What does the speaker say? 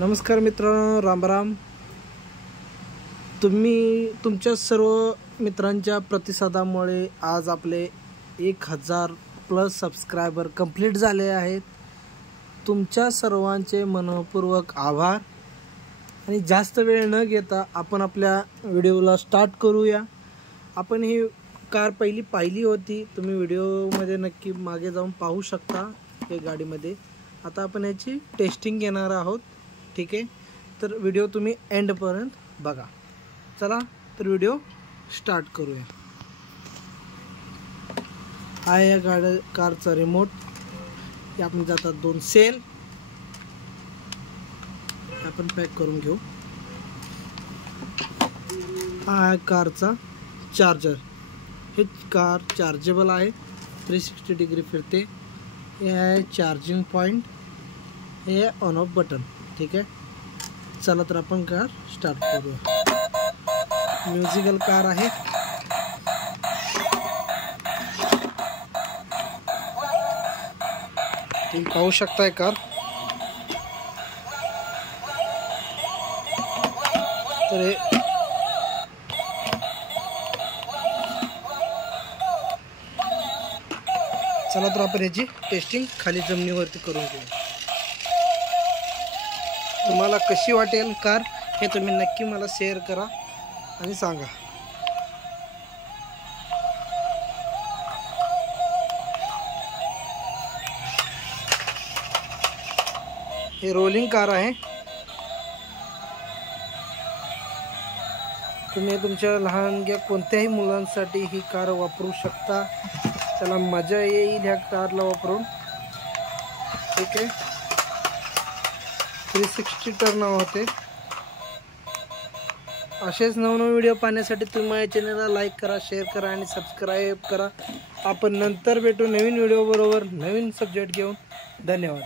नमस्कार मित्रांनो, राम. तुमच्या सर्व मित्रांच्या प्रतिसादामुळे आज आपले 1000+ सबस्क्रायबर कंप्लीट झाले आहेत. तुमच्या सर्वांचे मनपूर्वक आभार. आणि जास्त वेळ न घेता आपण आपल्या व्हिडिओला स्टार्ट करूया. आपण ही कार पहिली पाहिली होती, तुम्ही व्हिडिओमध्ये नक्की मागे जाऊन पाहू शकता. हे गाडीमध्ये आता आपण याची टेस्टिंग घेणार आहोत. ठीक आहे, तर व्हिडिओ तुम्ही एंडपर्यंत बघा. चला तर व्हिडिओ स्टार्ट करूया. हा या कारचा रिमोट. हे आपण जातात 2 सेल आपण पॅक करून घेऊ. हा कारचा चार्जर. हे कार चार्जेबल आहे, 360 डिग्री फिरते. हे आहे चार्जिंग पॉइंट. हे ऑन ऑफ बटन. ठीक आहे, चला तर आपण कार स्टार्ट करूया. म्युझिकल कार आहे. तुम्ही पाहू शकताय कार. तर चला तर आपण याची टेस्टिंग खाली जमिनीवरती करून घेऊ. तुम्हाला कशी वाटेल कार हे तुम्ही नक्की मला शेअर करा आणि सांगा. हे रोलिंग कार आहे. तुम्ही तुमच्या लहान कोणत्याही मुलांसाठी ही कार वापरू शकता. त्याला मजा येईल ह्या कारला वापरून. ठीक आहे, 360 टर्न होते. असेच नवनवीन व्हिडिओ पाहण्यासाठी तुम्ही माझ्या चॅनलला लाईक करा, शेअर करा आणि सबस्क्राईब करा. आपण नंतर भेटू नवीन व्हिडिओ बरोबर, नवीन सब्जेक्ट घेऊन. धन्यवाद.